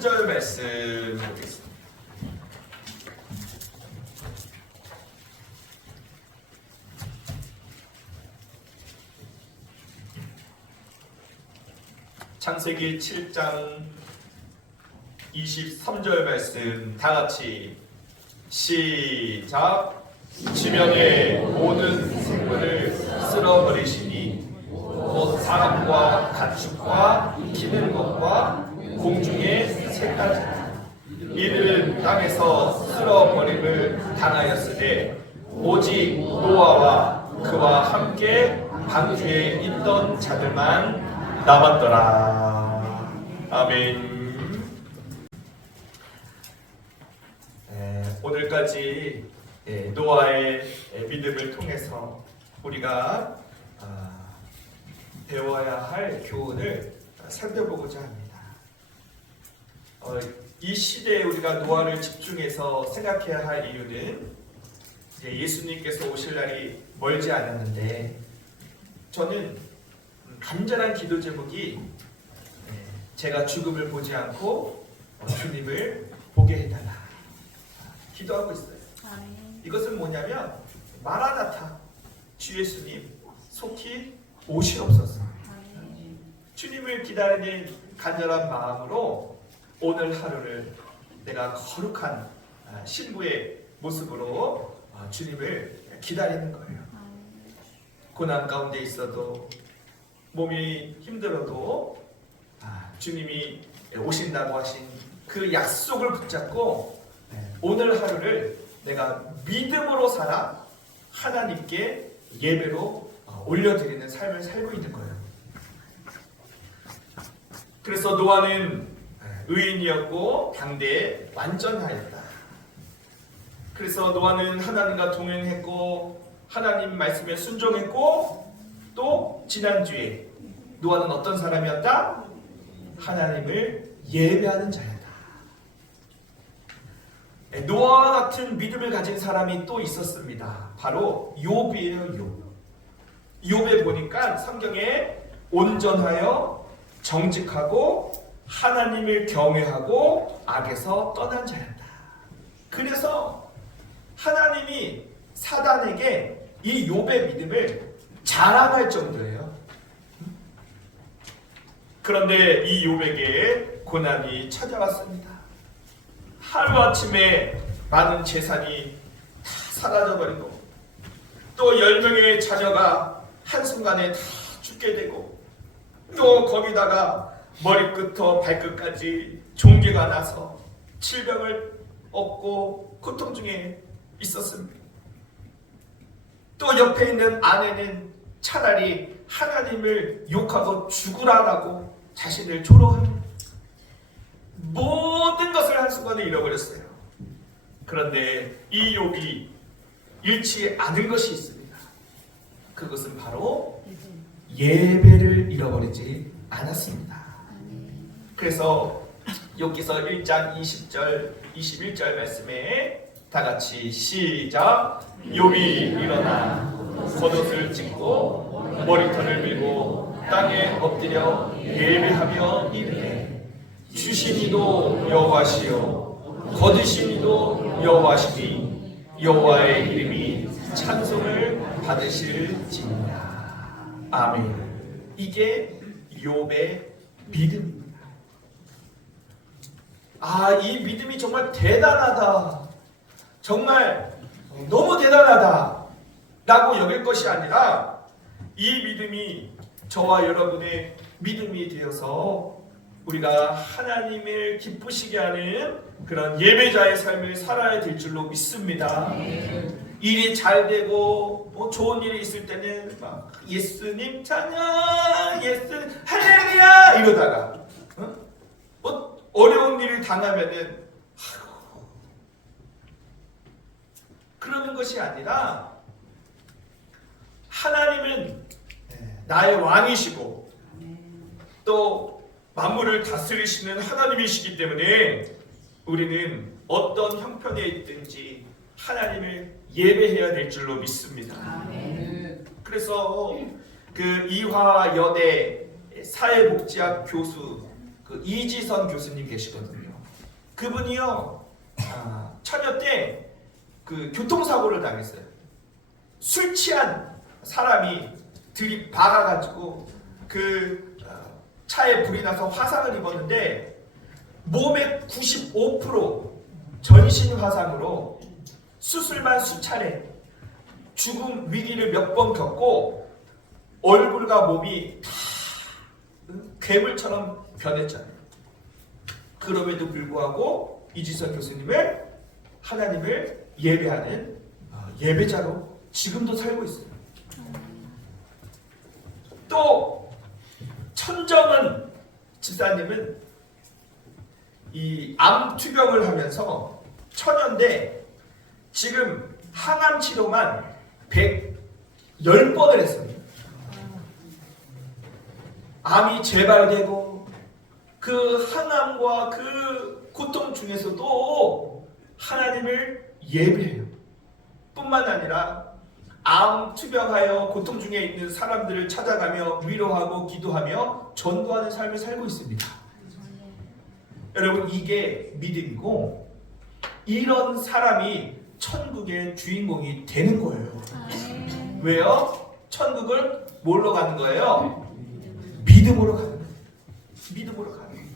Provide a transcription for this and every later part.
3절 말씀 보겠습니다. 창세기 7장 23절 말씀 다 같이 시작. 지면의 모든 생물을 쓸어버리시니 곧 사람과 가축과 기는 것과 공중의 새까지 이들은 땅에서 쓸어버림을 당하였으되 오직 노아와 그와 함께 방주에 있던 자들만 남았더라. 아멘. 오늘까지 노아의 믿음을 통해서 우리가 배워야 할 교훈을 살펴보고자 합니다. 이 시대에 우리가 노아를 집중해서 생각해야 할 이유는 이제 예수님께서 오실 날이 멀지 않았는데, 저는 간절한 기도 제목이 제가 죽음을 보지 않고 주님을 보게 해달라 기도하고 있어요. 이것은 뭐냐면 마라나타, 주 예수님 속히 오시옵소서. 주님을 기다리는 간절한 마음으로 오늘 하루를 내가 거룩한 신부의 모습으로 주님을 기다리는 거예요. 고난 가운데 있어도 몸이 힘들어도 주님이 오신다고 하신 그 약속을 붙잡고 오늘 하루를 내가 믿음으로 살아 하나님께 예배로 올려드리는 삶을 살고 있는 거예요. 그래서 노아는 의인이었고 당대에 완전하였다. 그래서 노아는 하나님과 동행했고 하나님 말씀에 순종했고, 또 지난주에 노아는 어떤 사람이었다? 하나님을 예배하는 자였다. 노아와 같은 믿음을 가진 사람이 또 있었습니다. 바로 욥이에요. 욥에 보니까 성경에 온전하여 정직하고 하나님을 경외하고 악에서 떠난 자였다. 그래서 하나님이 사단에게 이 욥의 믿음을 자랑할 정도예요. 그런데 이 욥에게 고난이 찾아왔습니다. 하루아침에 많은 재산이 다 사라져버리고, 또 10명의 자녀가 한순간에 다 죽게 되고, 또 거기다가 머리끝부터 발끝까지 종괴가 나서 질병을 얻고 고통 중에 있었습니다. 또 옆에 있는 아내는 차라리 하나님을 욕하고 죽으라라고 자신을 조롱합니다. 모든 것을 한순간에 잃어버렸어요. 그런데 이 욥이 잃지 않은 것이 있습니다. 그것은 바로 예배를 잃어버리지 않았습니다. 그래서 욥기서 1장 20절 21절 말씀에 다 같이 시작. 욥이 일어나 겉옷을 찢고 머리털을 밀고 땅에 엎드려 예배하며 이르되 주시니도 여호와시요 거두시니도 여호와시니 여호와의 이름이 찬송을 받으실지니라. 아멘. 이게 욥의 믿음입니다. 이 믿음이 정말 대단하다, 정말 너무 대단하다 라고 여길 것이 아니라, 이 믿음이 저와 여러분의 믿음이 되어서 우리가 하나님을 기쁘시게 하는 그런 예배자의 삶을 살아야 될 줄로 믿습니다. 일이 잘 되고 좋은 일이 있을 때는 막 예수님 찬양, 예수 할렐루야 이러다가 어려운 일을 당하면은 그러는 것이 아니라, 하나님은 나의 왕이시고 또 만물을 다스리시는 하나님이시기 때문에 우리는 어떤 형편에 있든지 하나님을 예배해야 될 줄로 믿습니다. 그래서 그 이화여대 사회복지학 교수 이지선 교수님 계시거든요. 그분이요 처녀 때 그 교통사고를 당했어요. 술 취한 사람이 들이박아가지고 그 차에 불이 나서 화상을 입었는데 몸의 95% 전신 화상으로 수술만 수차례 죽음 위기를 몇 번 겪고 얼굴과 몸이 다 괴물처럼 변했잖아요. 그럼에도 불구하고 이지선 교수님을 하나님을 예배하는 예배자로 지금도 살고 있어요. 또 천정은 집사님은 이 암 투병을 하면서 처녀인데 지금 항암 치료만 110번을 했습니다. 암이 재발되고 그 항암과 그 고통 중에서도 하나님을 예배해요. 뿐만 아니라 암 투병하여 고통 중에 있는 사람들을 찾아가며 위로하고 기도하며 전도하는 삶을 살고 있습니다. 여러분, 이게 믿음이고 이런 사람이 천국의 주인공이 되는 거예요. 왜요? 천국을 뭘로 가는 거예요? 믿음으로 가는 거예요. 믿음으로 가는 거예요.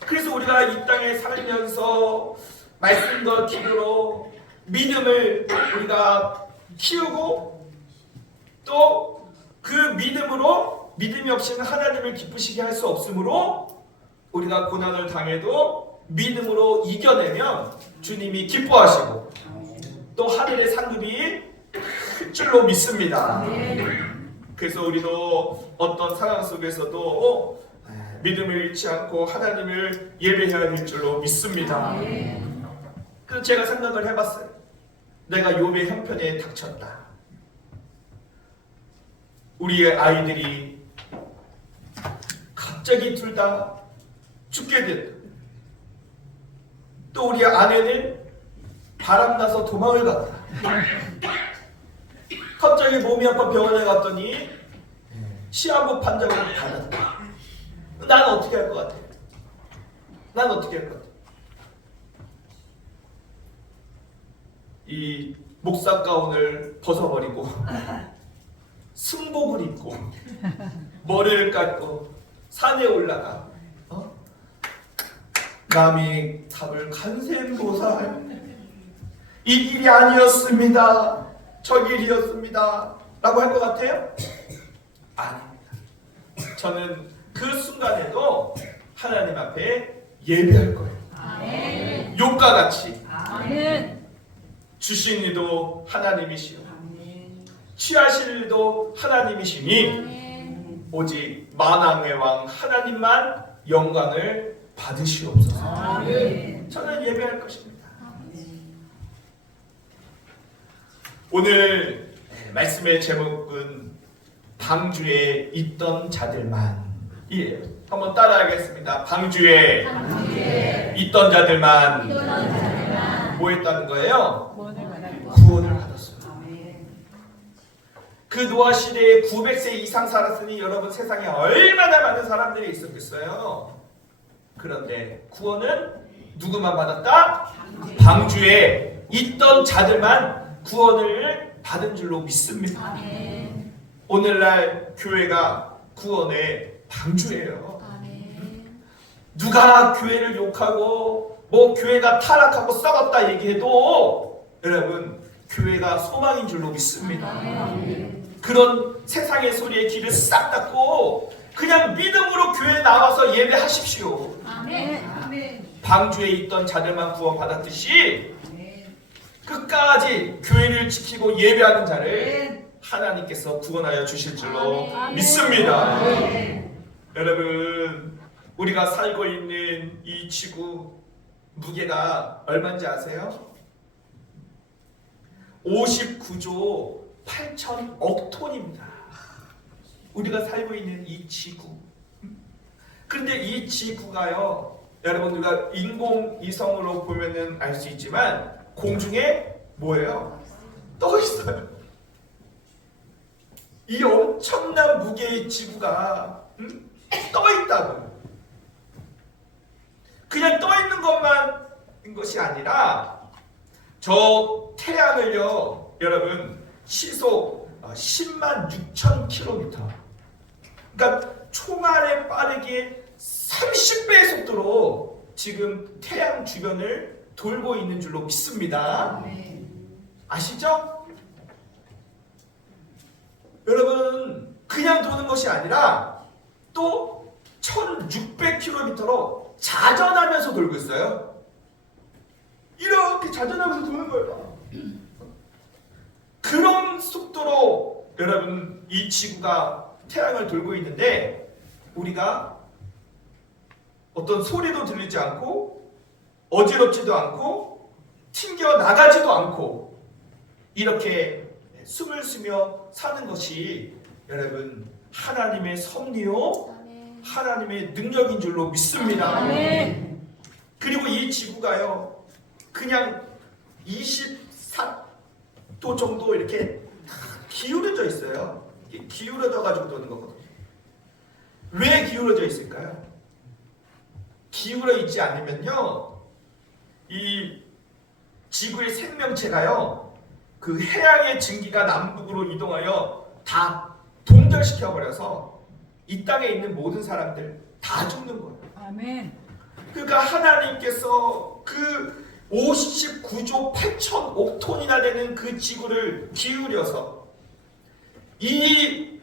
그래서 우리가 이 땅에 살면서 말씀과 기도로 믿음을 우리가 키우고 또 그 믿음으로 믿음이 없이는 하나님을 기쁘시게 할 수 없으므로 우리가 고난을 당해도 믿음으로 이겨내면 주님이 기뻐하시고 또 하늘의 상급이 클 줄로 믿습니다. 그래서 우리도 어떤 상황 속에서도 믿음을 잃지 않고 하나님을 예배해야 될 줄로 믿습니다. 그래서 제가 생각을 해봤어요. 내가 욥의 형편에 닥쳤다. 우리의 아이들이 갑자기 둘 다 죽게 됐다. 또 우리 아내는 바람나서 도망을 갔다. 갑자기 몸이 아파 병원에 갔더니 시한부 판정을 받았다. 난 어떻게 할 것 같아? 난 어떻게 할 것 같아? 이 목사 가운을 벗어버리고 승복을 입고 머리를 깎고 산에 올라가 남이 답을 간센보살 이 길이 아니었습니다. 저 길이었습니다. 라고 할 것 같아요? 아닙니다. 저는 그 순간에도 하나님 앞에 예배할 거예요. 아멘. 욥과 같이 아멘. 주신 이도 하나님이시오. 아멘. 취하실 이도 하나님이시니 아멘. 오직 만왕의 왕 하나님만 영광을 받으시옵소서. 아멘. 저는 예배할 것입니다. 아멘. 오늘 말씀의 제목은 방주에 있던 자들만. 예, 한번 따라하겠습니다. 방주에 있던 자들만 뭐 했다는 거예요? 구원을 받았어요. 그 노아 시대에 900세 이상 살았으니 여러분 세상에 얼마나 많은 사람들이 있었겠어요. 그런데 구원은 누구만 받았다? 방주에 있던 자들만 구원을 받은 줄로 믿습니다. 오늘날 교회가 구원의 방주예요. 누가 교회를 욕하고 뭐 교회가 타락하고 썩었다 얘기해도 여러분 교회가 소망인 줄로 믿습니다. 그런 세상의 소리에 귀를 싹 닫고 그냥 믿음으로 교회에 나와서 예배하십시오. 방주에 있던 자들만 구원받았듯이 끝까지 교회를 지키고 예배하는 자를 하나님께서 구원하여 주실 줄로 믿습니다. 여러분, 우리가 살고 있는 이 지구 무게가 얼마인지 아세요? 59조 8천억 톤입니다. 우리가 살고 있는 이 지구. 그런데 이 지구가요, 여러분 우리가 인공위성으로 보면은 알 수 있지만 공중에 뭐예요? 떠 있어요. 이 엄청난 무게의 지구가 떠 있다고요. 그냥 떠 있는 것 것이 아니라 저 태양을요, 여러분 시속 10만 6천 킬로미터, 그러니까 총알의 빠르게 30배의 속도로 지금 태양 주변을 돌고 있는 줄로 믿습니다. 아시죠? 여러분, 그냥 도는 것이 아니라 또 1600km로 자전하면서 돌고 있어요. 이렇게 자전하면서 도는 거예요. 그런 속도로 여러분 이 지구가 태양을 돌고 있는데, 우리가 어떤 소리도 들리지 않고 어지럽지도 않고 튕겨 나가지도 않고 이렇게 숨을 쉬며 사는 것이 여러분 하나님의 섭리요, 하나님의 능력인 줄로 믿습니다. 그리고 이 지구가요, 그냥 24도 정도 이렇게 기울어져 있어요. 기울어져 가지고 도는 거거든요. 왜 기울어져 있을까요? 기울어 있지 않으면요, 이 지구의 생명체가요, 그 해양의 증기가 남북으로 이동하여 다 동결시켜 버려서 이 땅에 있는 모든 사람들 다 죽는 거예요. 아멘. 그러니까 하나님께서 그 59조 8천억 톤이나 되는 그 지구를 기울여서 이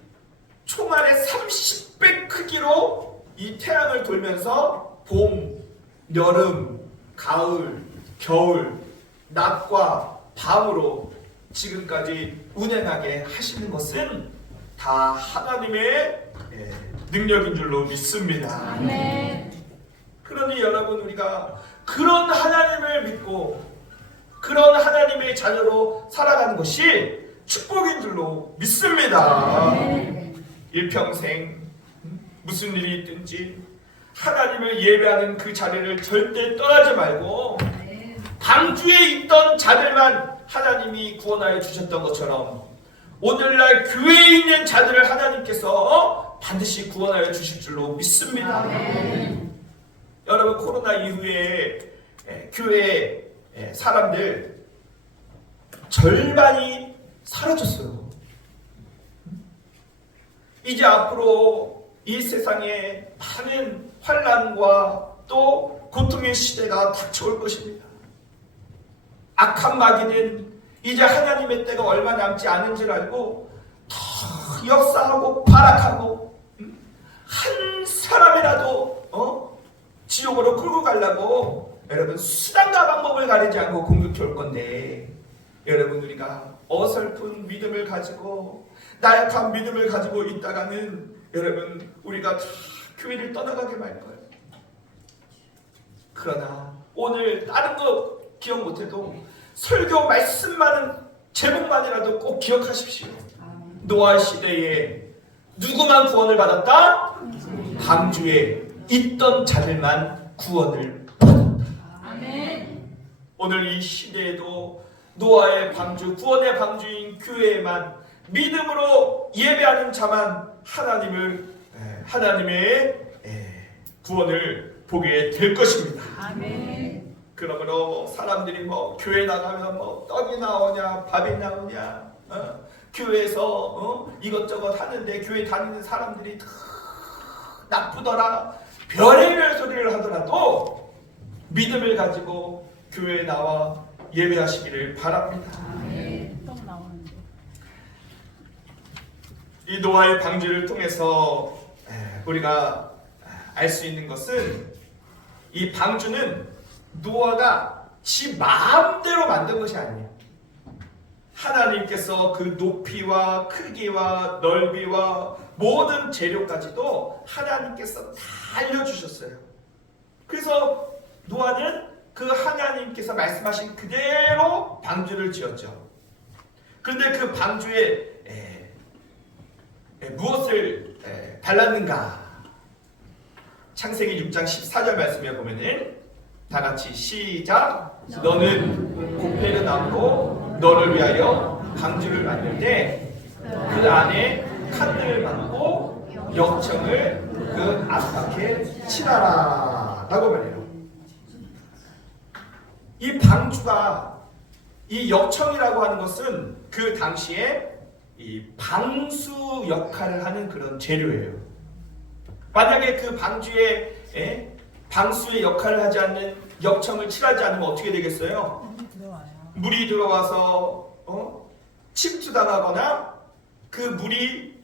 총알의 30배 크기로 이 태양을 돌면서 봄, 여름, 가을, 겨울, 낮과 밤으로 지금까지 운행하게 하시는 것은 다 하나님의 능력인 줄로 믿습니다. 아멘. 그러니 여러분, 우리가 그런 하나님을 믿고 그런 하나님의 자녀로 살아가는 것이 축복인 줄로 믿습니다. 일평생 무슨 일이 있든지 하나님을 예배하는 그 자리를 절대 떠나지 말고, 방주에 있던 자들만 하나님이 구원하여 주셨던 것처럼 오늘날 교회에 있는 자들을 하나님께서 반드시 구원하여 주실 줄로 믿습니다. 여러분, 코로나 이후에 교회 사람들 절반이 사라졌어요. 이제 앞으로 이 세상에 많은 환난과 또 고통의 시대가 닥쳐올 것입니다. 악한 마귀는 이제 하나님의 때가 얼마 남지 않은 줄 알고 더 역사하고 발악하고, 한 사람이라도 지옥으로 끌고 가려고 여러분 수단과 방법을 가리지 않고 공격해 올 건데, 여러분 우리가 어설픈 믿음을 가지고 나약한 믿음을 가지고 있다가는 여러분 우리가 다 교회를 떠나가게 말 거예요. 그러나 오늘 다른 거 기억 못해도 설교 말씀만은 제목만이라도 꼭 기억하십시오. 노아 시대에 누구만 구원을 받았다? 방주에 있던 자들만 구원을 받았다. 아멘. 오늘 이 시대에도 노아의 방주, 구원의 방주인 교회에만 믿음으로 예배하는 자만 하나님의 구원을 보게 될 것입니다. 아멘. 그러므로 사람들이 교회 나가면 떡이 나오냐 밥이 나오냐, 교회에서 이것저것 하는데 교회 다니는 사람들이 다 나쁘더라, 별의별 소리를 하더라도 믿음을 가지고 교회에 나와 예배하시기를 바랍니다. 떡 나오는데. 이 노아의 방주를 통해서 우리가 알 수 있는 것은, 이 방주는 노아가 지 마음대로 만든 것이 아니에요. 하나님께서 그 높이와 크기와 넓이와 모든 재료까지도 하나님께서 다 알려주셨어요. 그래서 노아는 그 하나님께서 말씀하신 그대로 방주를 지었죠. 그런데 그 방주에 무엇을 발랐는가? 창세기 6장 14절 말씀에 보면은 다 같이 시작. 너는 고페르 나무로 너를 위하여 방주를 만들 때 그 안에 칸들을 만고 역청을 그 앞바퀴에 치라라 라고 말해요. 이 방주가 이 역청이라고 하는 것은 그 당시에 이 방수 역할을 하는 그런 재료예요. 만약에 그 방주에 방수의 역할을 하지 않는 역청을 칠하지 않으면 어떻게 되겠어요? 물이 들어와서 침투당하거나 그 물이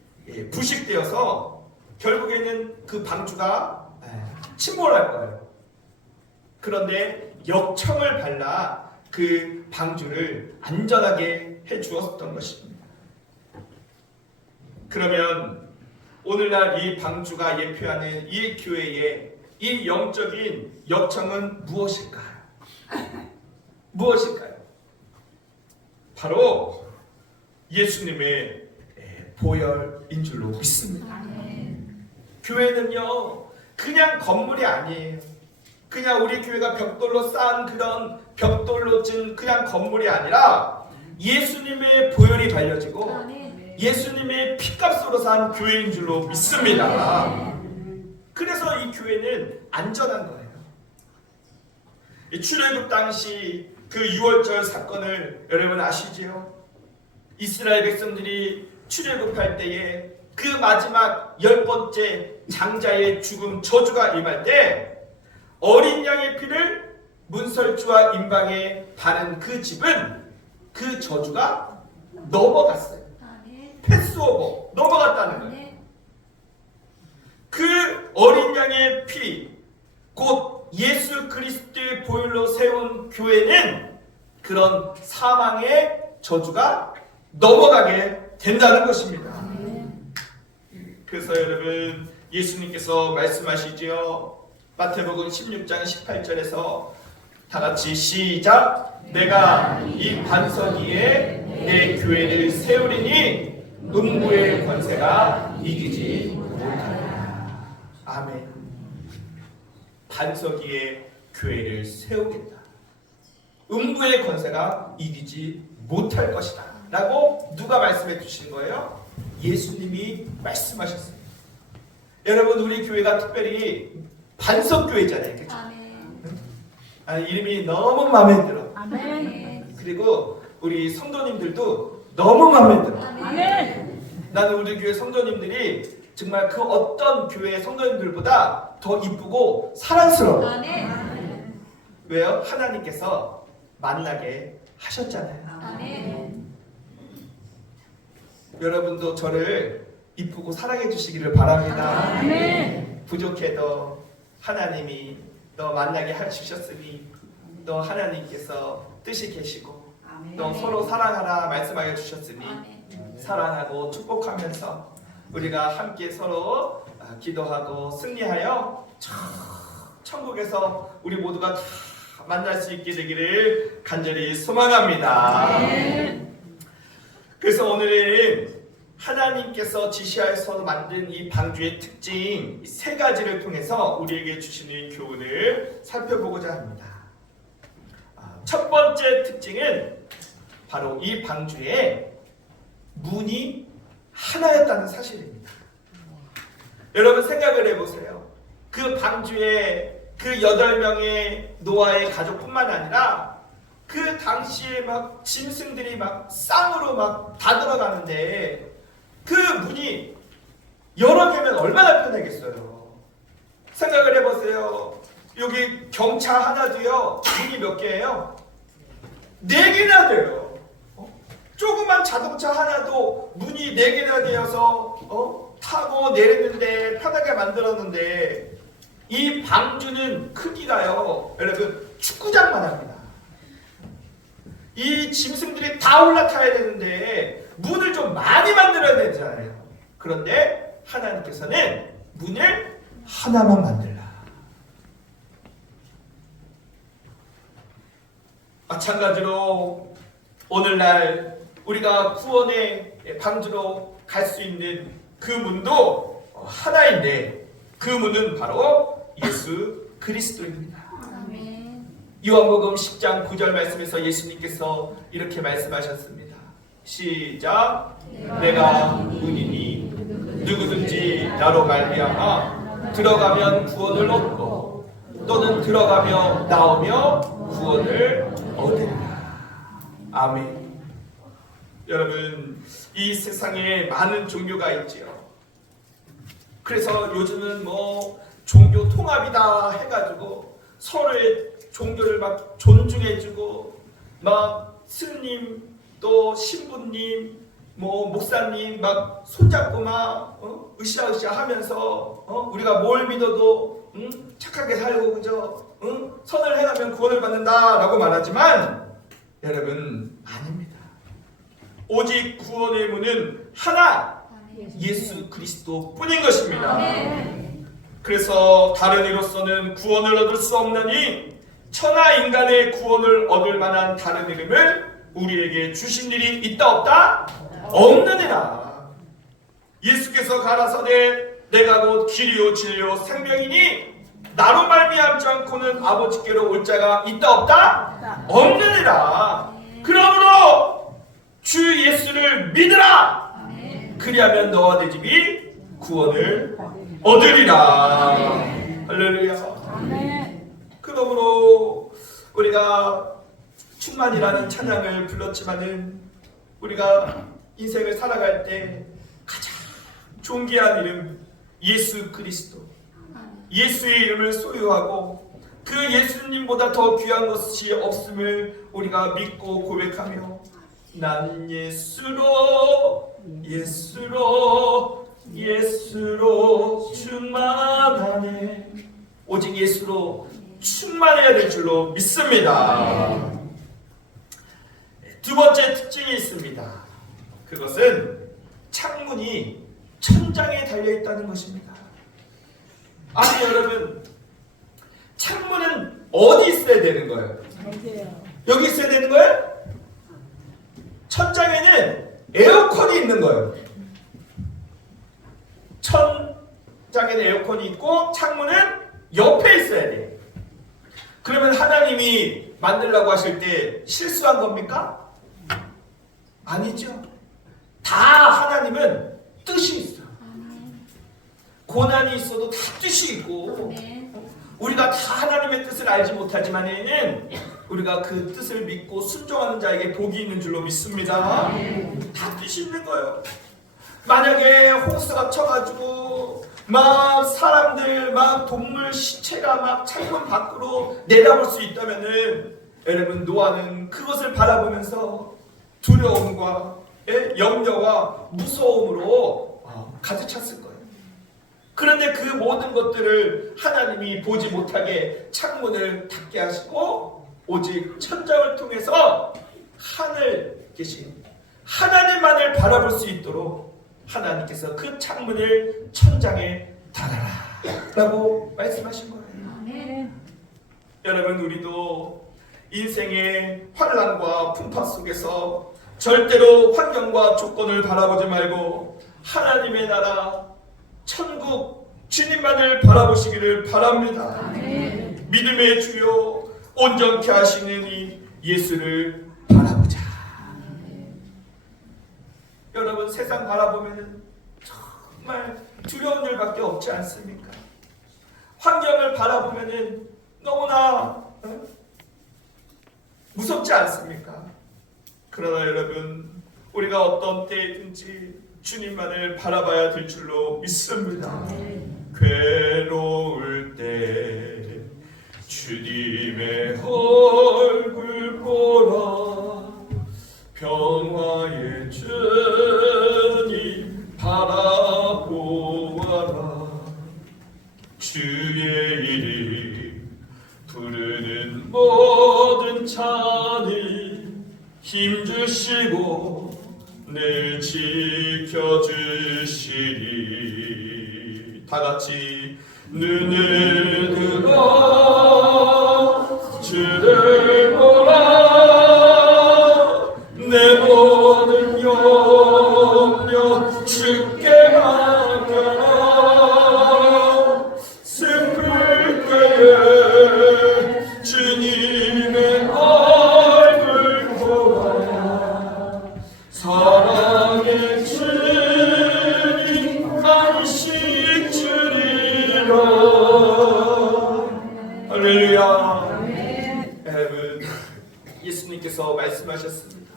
부식되어서 결국에는 그 방주가 침몰할 거예요. 그런데 역청을 발라 그 방주를 안전하게 해주었던 것입니다. 그러면 오늘날 이 방주가 예표하는 이 교회의 이 영적인 역청은 무엇일까요? 무엇일까요? 바로 예수님의 보혈인 줄로 믿습니다. 교회는요 그냥 건물이 아니에요. 그냥 우리 교회가 벽돌로 쌓은 그런 벽돌로 진 그냥 건물이 아니라 예수님의 보혈이 발려지고 예수님의 피값으로 산 교회인 줄로 믿습니다. 그래서 이 교회는 안전한 거예요. 출애굽 당시 그 6월절 사건을 여러분 아시지요? 이스라엘 백성들이 출애굽할 때에 그 마지막 10번째 장자의 죽음 저주가 임할 때 어린 양의 피를 문설주와 임방에 바른 그 집은 그 저주가 넘어갔어요. 패스오버 넘어갔다는 거예요. 그 어린 양의 피 곧 예수 그리스도의 보혈로 세운 교회는 그런 사망의 저주가 넘어가게 된다는 것입니다. 그래서 여러분 예수님께서 말씀하시지요. 마태복음 16장 18절에서 다 같이 시작. 내가 이 반석 위에 내 교회를 세우리니 음부의 권세가 이기지 못하리라. 아멘. 반석 위에 교회를 세우겠다. 음부의 권세가 이기지 못할 것이다 라고 누가 말씀해 주신 거예요? 예수님이 말씀하셨어요. 여러분 우리 교회가 특별히 반석교회잖아요. 그렇죠? 이름이 너무 마음에 들어. 아멘. 그리고 우리 성도님들도 너무 마음에 들어. 아멘. 나는 우리 교회 성도님들이 정말 그 어떤 교회 성도님들보다 더 이쁘고 사랑스러워. 아멘. 왜요? 하나님께서 만나게 하셨잖아요. 아멘. 여러분도 저를 이쁘고 사랑해 주시기를 바랍니다. 아멘. 부족해도 하나님이 너 만나게 해주셨으니 너 하나님께서 뜻이 계시고 너 서로 사랑하라 말씀하여 주셨으니 사랑하고 축복하면서 우리가 함께 서로 기도하고 승리하여 천국에서 우리 모두가 다 만날 수 있게 되기를 간절히 소망합니다. 그래서 오늘은 하나님께서 지시하여서 만든 이 방주의 특징 세 가지를 통해서 우리에게 주시는 교훈을 살펴보고자 합니다. 첫 번째 특징은 바로 이 방주의 문이 하나였다는 사실입니다. 여러분 생각을 해보세요. 그 방주에 그 8명의 노아의 가족뿐만 아니라 그 당시에 막 짐승들이 막 쌍으로 막 다 들어가는데 그 문이 여러 개면 얼마나 편하겠어요. 생각을 해보세요. 여기 경차 하나도요 문이 몇 개예요? 4개나 돼요. 조그만 자동차 하나도 문이 4개나 되어서 타고 내리는데 편하게 만들었는데 이 방주는 크기가요 여러분 축구장만 합니다. 이 짐승들이 다 올라타야 되는데 문을 좀 많이 만들어야 되잖아요. 그런데 하나님께서는 문을 하나만 만들라. 마찬가지로 오늘날 우리가 구원의 방주로 갈 수 있는 그 문도 하나인데 그 문은 바로 예수 그리스도입니다. 요한복음 10장 9절 말씀에서 예수님께서 이렇게 말씀하셨습니다. 시작. 내가 문이니 누구든지 나로 말미암아 들어가면 구원을 얻고 또는 들어가며 나오며 구원을 얻으리라. 아멘. 여러분, 이 세상에 많은 종교가 있지요. 그래서 요즘은 뭐 종교 통합이다 해가지고 서로의 종교를 막 존중해주고 막 스님 또 신부님 뭐 목사님 막 손잡고 막 으쌰으쌰 하면서 우리가 뭘 믿어도 착하게 살고 그죠? 선을 행하면 구원을 받는다라고 말하지만 여러분 아닙니다. 오직 구원의 문은 하나 예수 그리스도 뿐인 것입니다. 그래서 다른 이로서는 구원을 얻을 수 없나니 천하 인간의 구원을 얻을 만한 다른 이름을 우리에게 주신 일이 있다 없다? 없느니라. 예수께서 가라사대 내가 곧 길이요 진리요 생명이니 나로 말미암지 않고는 아버지께로 올 자가 있다 없다? 없느니라. 그러므로 주 예수를 믿으라. 그리하면 너와 네 집이 구원을 얻으리라. 할렐루야. 그러므로 우리가 충만이라는 찬양을 불렀지만은 우리가 인생을 살아갈 때 가장 존귀한 이름 예수 그리스도, 예수의 이름을 소유하고 그 예수님보다 더 귀한 것이 없음을 우리가 믿고 고백하며 난 예수로 충만하네. 오직 예수로 충만해야 될 줄로 믿습니다. 두 번째 특징이 있습니다. 그것은 창문이 천장에 달려있다는 것입니다. 아니 여러분, 창문은 어디 있어야 되는 거예요? 여기 있어야 되는 거예요? 천장에는 에어컨이 있는 거예요. 천장에는 에어컨이 있고 창문은 옆에 있어야 돼요. 그러면 하나님이 만들라고 하실 때 실수한 겁니까? 아니죠. 다 하나님은 뜻이 있어. 고난이 있어도 다 뜻이 있고 우리가 다 하나님의 뜻을 알지 못하지만은 우리가 그 뜻을 믿고 순종하는 자에게 복이 있는 줄로 믿습니다. 다 뜻이 있는 거예요. 만약에 홍수가 쳐가지고 막 사람들 막 동물 시체가 막 창문 밖으로 내다볼 수 있다면은 여러분 노아는 그것을 바라보면서 두려움과 염려와 무서움으로 가득 찼을 거예요. 그런데 그 모든 것들을 하나님이 보지 못하게 창문을 닫게 하시고 오직 천장을 통해서 하늘 계신 하나님만을 바라볼 수 있도록 하나님께서 그 창문을 천장에 닫아라 라고 말씀하신 거예요. 여러분 우리도 인생의 환난과 풍파 속에서 절대로 환경과 조건을 바라보지 말고 하나님의 나라 천국 주님만을 바라보시기를 바랍니다. 믿음의 주요 온전케 하시는 이 예수를 바라보자. 여러분 세상 바라보면 정말 두려운 일밖에 없지 않습니까? 환경을 바라보면 너무나 무섭지 않습니까? 그러나 여러분 우리가 어떤 때든지 주님만을 바라봐야 될 줄로 믿습니다. 괴로울 때 주님의 얼굴 보라 평화의 주님 바라보아라 주의 이름 부르는 모든 자니 힘주시고 늘 지켜주시리. 다같이 눈을 들어 주를 보라 내 모든 염려 주께 맡겨라 슬플 때에 주님의 얼굴 보라 사랑의 주님 안식 주리라 주님께서 말씀하셨습니다.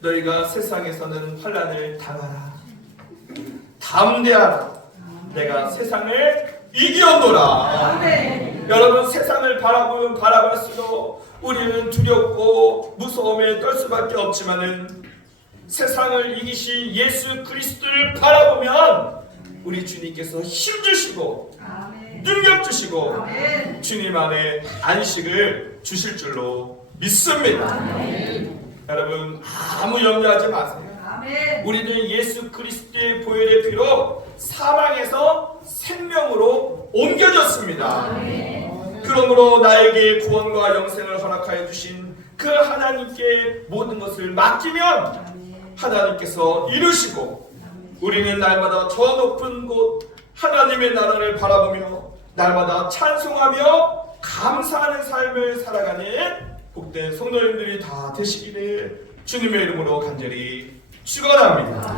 너희가 세상에서는 환난을 당하라. 담대하라. 내가 세상을 이겼노라. 여러분, 세상을 바라보면 바라볼수록 우리는 두렵고 무서움에 떨 수밖에 없지만은 세상을 이기신 예수 그리스도를 바라보면 우리 주님께서 힘 주시고 능력 주시고 주님 안에 안식을 주실 줄로 믿습니다. 여러분, 아무 염려하지 마세요. 우리는 예수 그리스도의 보혈의 피로 사망에서 생명으로 옮겨졌습니다. 그러므로 나에게 구원과 영생을 허락하여 주신 그 하나님께 모든 것을 맡기면 하나님께서 이루시고 우리는 날마다 저 높은 곳 하나님의 나라를 바라보며 날마다 찬송하며 감사하는 삶을 살아가는 복된 성도님들이 다 되시기를 주님의 이름으로 간절히 축원합니다.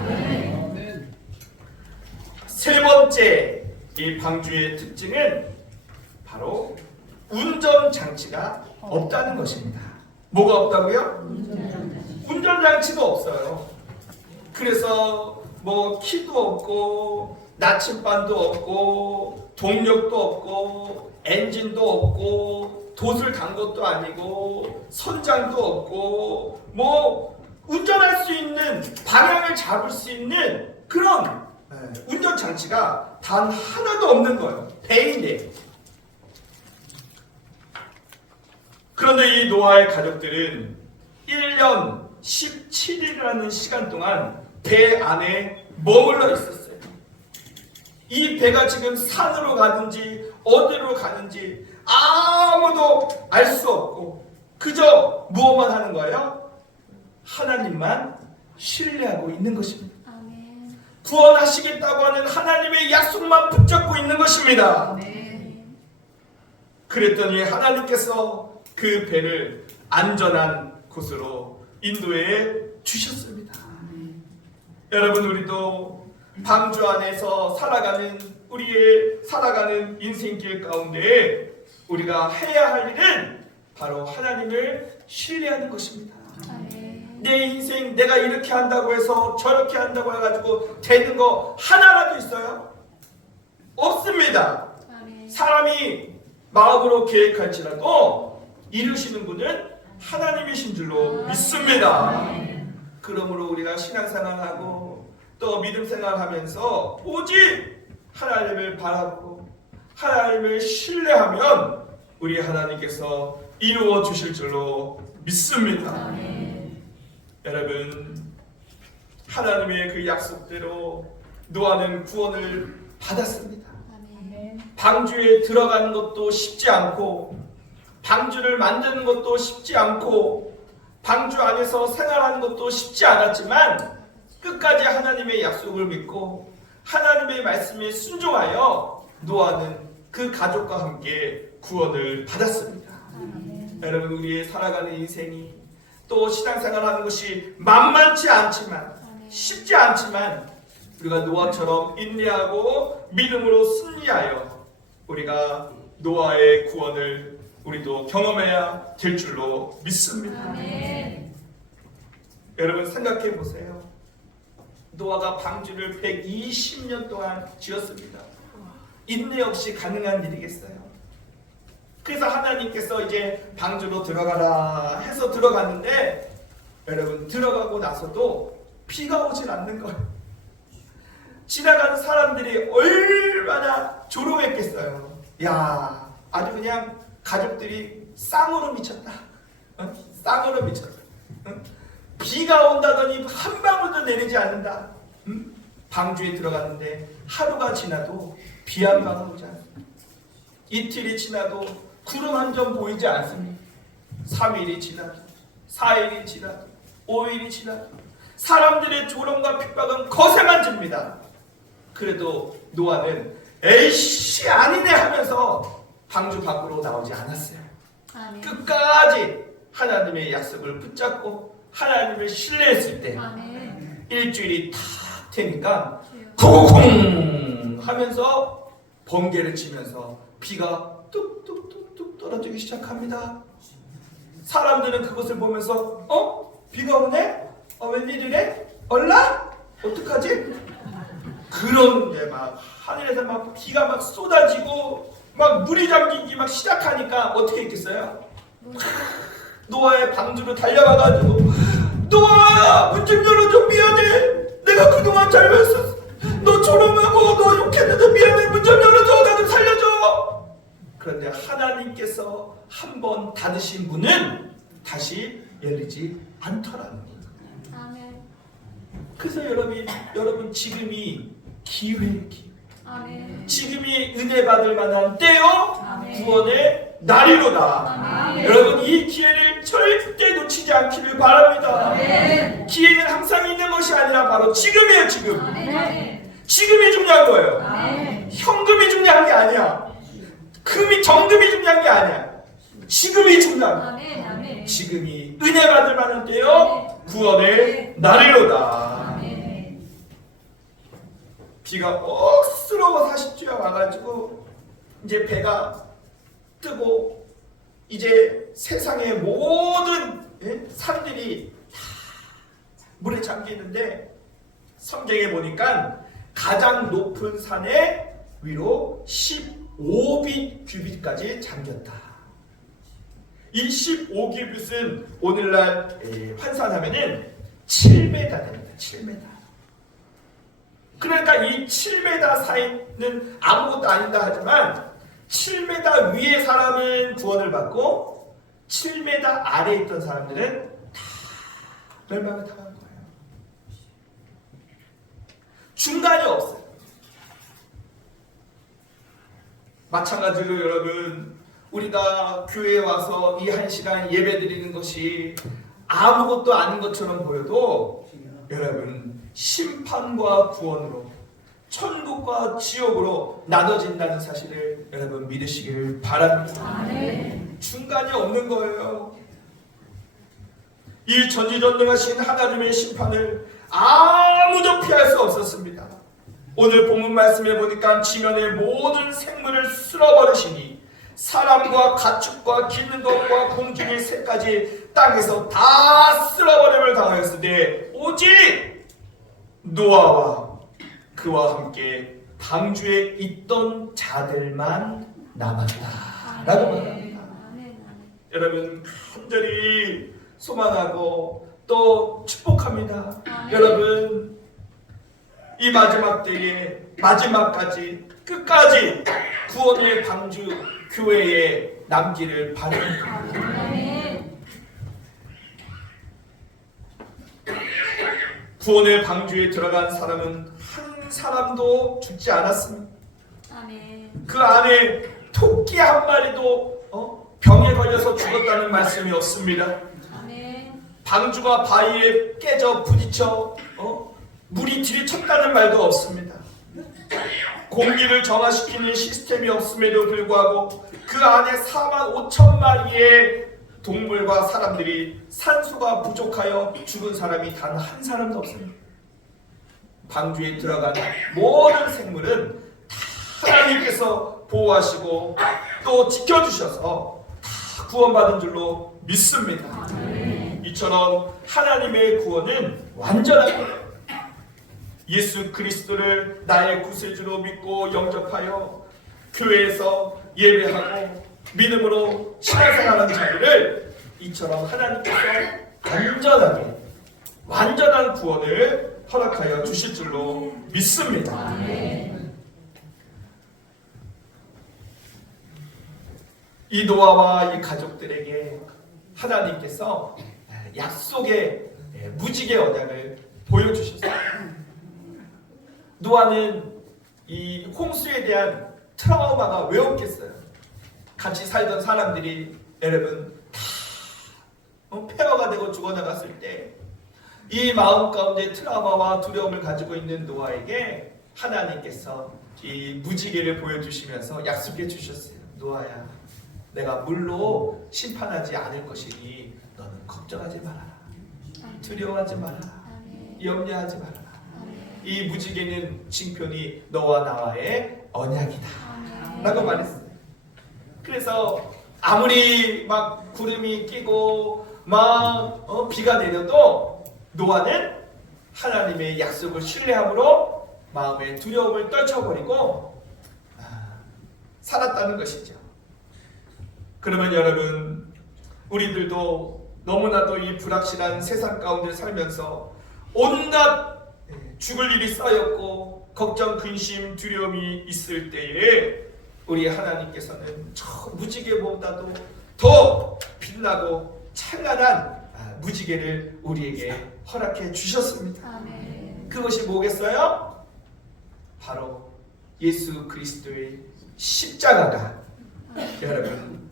세 번째 이 방주의 특징은 바로 운전장치가 없다는 것입니다. 뭐가 없다고요? 운전장치가 없어요. 그래서 뭐 키도 없고 나침반도 없고 동력도 없고 엔진도 없고 돛을 단 것도 아니고 선장도 없고 뭐 운전할 수 있는 방향을 잡을 수 있는 그런 운전장치가 단 하나도 없는 거예요. 배인데. 그런데 이 노아의 가족들은 1년 17일이라는 시간 동안 배 안에 머물러 있었어요. 이 배가 지금 산으로 가는지 어디로 가는지 아무도 알 수 없고 그저 무엇만 하는 거예요? 하나님만 신뢰하고 있는 것입니다. 구원하시겠다고 하는 하나님의 약속만 붙잡고 있는 것입니다. 그랬더니 하나님께서 그 배를 안전한 곳으로 인도해 주셨습니다. 여러분, 우리도 방주 안에서 살아가는 우리의 살아가는 인생길 가운데 우리가 해야 할 일은 바로 하나님을 신뢰하는 것입니다. 내 인생 내가 이렇게 한다고 해서 저렇게 한다고 해가지고 되는 거 하나라도 있어요? 없습니다. 사람이 마음으로 계획할지라도 이루시는 분은 하나님이신 줄로 믿습니다. 그러므로 우리가 신앙생활하고 또 믿음생활하면서 오직 하나님을 바라보고 하나님을 신뢰하면 우리 하나님께서 이루어 주실 줄로 믿습니다. 여러분, 하나님의 그 약속대로 노아는 구원을 받았습니다. 방주에 들어가는 것도 쉽지 않고 방주를 만드는 것도 쉽지 않고 방주 안에서 생활하는 것도 쉽지 않았지만 끝까지 하나님의 약속을 믿고 하나님의 말씀에 순종하여 노아는 그 가족과 함께 구원을 받았습니다. 여러분, 우리의 살아가는 인생이 또 신앙생활하는 것이 만만치 않지만 쉽지 않지만 우리가 노아처럼 인내하고 믿음으로 승리하여 우리가 노아의 구원을 우리도 경험해야 될 줄로 믿습니다. 여러분, 생각해 보세요. 노아가 방주를 120년 동안 지었습니다. 인내 없이 가능한 일이겠어요? 그래서 하나님께서 이제 방주로 들어가라 해서 들어갔는데 여러분, 들어가고 나서도 비가 오질 않는 거예요. 지나가는 사람들이 얼마나 조롱했겠어요. 야, 아주 그냥 가족들이 쌍으로 미쳤다. 쌍으로 미쳤다. 비가 온다더니 한 방울도 내리지 않는다. 방주에 들어갔는데 하루가 지나도 비 한 방울 오지 않습니다. 이틀이 지나도 구름 한 점 보이지 않습니다. 3일이 지나도 4일이 지나도 5일이 지나도 사람들의 조롱과 핍박은 거세만집니다. 그래도 노아는 에이씨 아니네 하면서 방주 밖으로 나오지 않았어요. 아멘. 끝까지 하나님의 약속을 붙잡고 하나님을 신뢰했을 때 아멘. 일주일이 탁 되니까 쿵 하면서 번개를 치면서 비가 뚝뚝뚝뚝 떨어지기 시작합니다. 사람들은 그것을 보면서 비가 오네? 웬일이래? 얼라? 어떡하지? 그런데 막 하늘에서 막 비가 막 쏟아지고 막 물이 잠기기 막 시작하니까 어떻게 했겠어요? 노아의 방주로 달려가가지고 노아야 문 좀 열어줘 미안해 내가 그동안 잘못했어 너 조롱하고 너 욕했는데 미안해 문 좀 열어줘 나 좀 살려줘. 그런데 하나님께서 한번 닫으신 문은 다시 열리지 않더라는 거예요. 아멘. 그래서 여러분 지금이 기회예요. 기회. 아멘. 지금이 은혜 받을 만한 때요 아멘. 구원의 날이로다. 아멘. 여러분 이 기회를 절대 놓치지 않기를 바랍니다. 아멘. 기회는 항상 있는 것이 아니라 바로 지금이에요. 지금. 아멘. 지금이 중요한 거예요. 아멘. 현금이 중요한 게 아니야. 정금이 중요한 게 아니야. 지금이 중요한 거야. 아멘. 아멘. 지금이 은혜 받을 만한 때요 구원의 날이로다. 아멘. 비가 억스러워 40주야 와가지고 이제 배가 뜨고 이제 세상의 모든 산들이 다 물에 잠기는데 성경에 보니까 가장 높은 산의 위로 15빛 규빗까지 잠겼다. 이 15규빗은 오늘날 환산하면은 7m 됩니다. 7m. 그러니까 이 7m 사이는 아무것도 아니다 하지만 7m 위의 사람은 구원을 받고 7m 아래에 있던 사람들은 다 멸망을 당한 거예요. 중간이 없어요. 마찬가지로 여러분 우리가 교회에 와서 이 1시간 예배 드리는 것이 아무것도 아닌 것처럼 보여도 여러분 심판과 구원으로 천국과 지옥으로 나눠진다는 사실을 여러분 믿으시기를 바랍니다. 아멘. 중간이 없는 거예요. 이 전지전능하신 하나님의 심판을 아무도 피할 수 없었습니다. 오늘 본문 말씀에 보니까 지면의 모든 생물을 쓸어버리시니 사람과 가축과 기는 것과 공중의 새까지 땅에서 다 쓸어버림을 당하였으되 오직 노아와 그와 함께 방주에 있던 자들만 남았다 라고 말합니다. 여러분 간절히 소망하고 또 축복합니다. 여러분 이 마지막 때에 마지막까지 끝까지 구원의 방주 교회에 남기를 바랍니다. 구원의 방주에 들어간 사람은 한 사람도 죽지 않았습니다. 그 안에 토끼 한 마리도 병에 걸려서 죽었다는 말씀이 없습니다. 방주가 바위에 깨져 부딪혀 물이 들이쳤다는 말도 없습니다. 공기를 정화시키는 시스템이 없음에도 불구하고 그 안에 4만 5천 마리의 동물과 사람들이 산소가 부족하여 죽은 사람이 단 한 사람도 없습니다. 방주에 들어간 모든 생물은 다 하나님께서 보호하시고 또 지켜주셔서 다 구원받은 줄로 믿습니다. 이처럼 하나님의 구원은 완전합니다. 예수 그리스도를 나의 구세주로 믿고 영접하여 교회에서 예배하고 믿음으로 신앙생활하는 자들을 이처럼 하나님께서 완전한 구원을 허락하여 주실 줄로 믿습니다. 이 노아와 이 가족들에게 하나님께서 약속의 무지개 언약을 보여주셨어요. 노아는 이 홍수에 대한 트라우마가 왜 없겠어요? 같이 살던 사람들이 여러분 다 폐허가 되고 죽어나갔을 때 이 마음 가운데 트라우마와 두려움을 가지고 있는 노아에게 하나님께서 이 무지개를 보여주시면서 약속해 주셨어요. 노아야, 내가 물로 심판하지 않을 것이니 너는 걱정하지 말아라. 두려워하지 말아라. 염려하지 말아라. 이 무지개는 징표니 너와 나와의 언약이다 라고 말했어요. 그래서 아무리 막 구름이 끼고 막 비가 내려도 노아는 하나님의 약속을 신뢰함으로 마음의 두려움을 떨쳐버리고 살았다는 것이죠. 그러면 여러분, 우리들도 너무나도 이 불확실한 세상 가운데 살면서 온갖 죽을 일이 쌓였고 걱정, 근심, 두려움이 있을 때에 우리 하나님께서는 저 무지개보다도 더 빛나고 찬란한 무지개를 우리에게 허락해 주셨습니다. 아멘. 그것이 뭐겠어요? 바로 예수 그리스도의 십자가가 여러분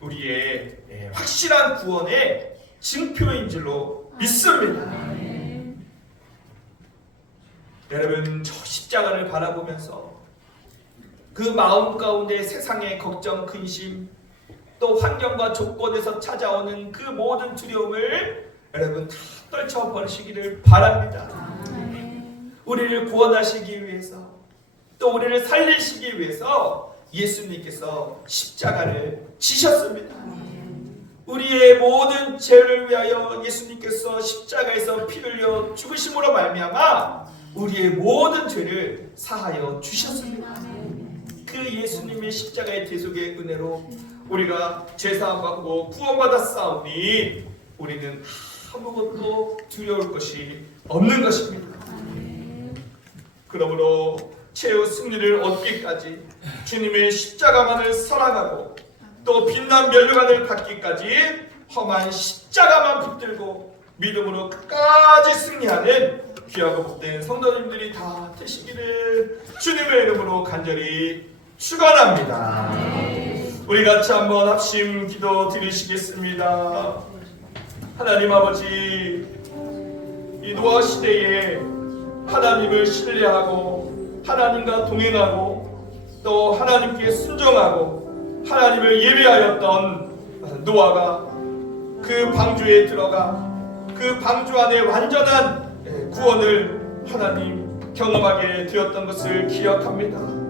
우리의 확실한 구원의 징표인 줄로 믿습니다. 아멘. 여러분, 저 십자가를 바라보면서 그 마음 가운데 세상의 걱정, 근심, 또 환경과 조건에서 찾아오는 그 모든 두려움을 여러분 다 떨쳐버리시기를 바랍니다. 아멘. 우리를 구원하시기 위해서, 또 우리를 살리시기 위해서 예수님께서 십자가를 지셨습니다. 우리의 모든 죄를 위하여 예수님께서 십자가에서 피 흘려 죽으심으로 말미암아 우리의 모든 죄를 사하여 주셨습니다. 그 예수님의 십자가의 대속의 은혜로 우리가 죄사함 받고 구원받았사오니 우리는 아무것도 두려울 것이 없는 것입니다. 그러므로 최후 승리를 얻기까지 주님의 십자가만을 사랑하고 또 빛난 면류관을 받기까지 험한 십자가만 붙들고 믿음으로 끝까지 승리하는 귀하고 복된 성도님들이 다 되시기를 주님의 이름으로 간절히 축원합니다. 우리 같이 한번 합심 기도 드리시겠습니다. 하나님 아버지, 이 노아 시대에 하나님을 신뢰하고 하나님과 동행하고 또 하나님께 순종하고 하나님을 예배하였던 노아가 그 방주에 들어가 그 방주 안에 완전한 구원을 하나님 경험하게 되었던 것을 기억합니다.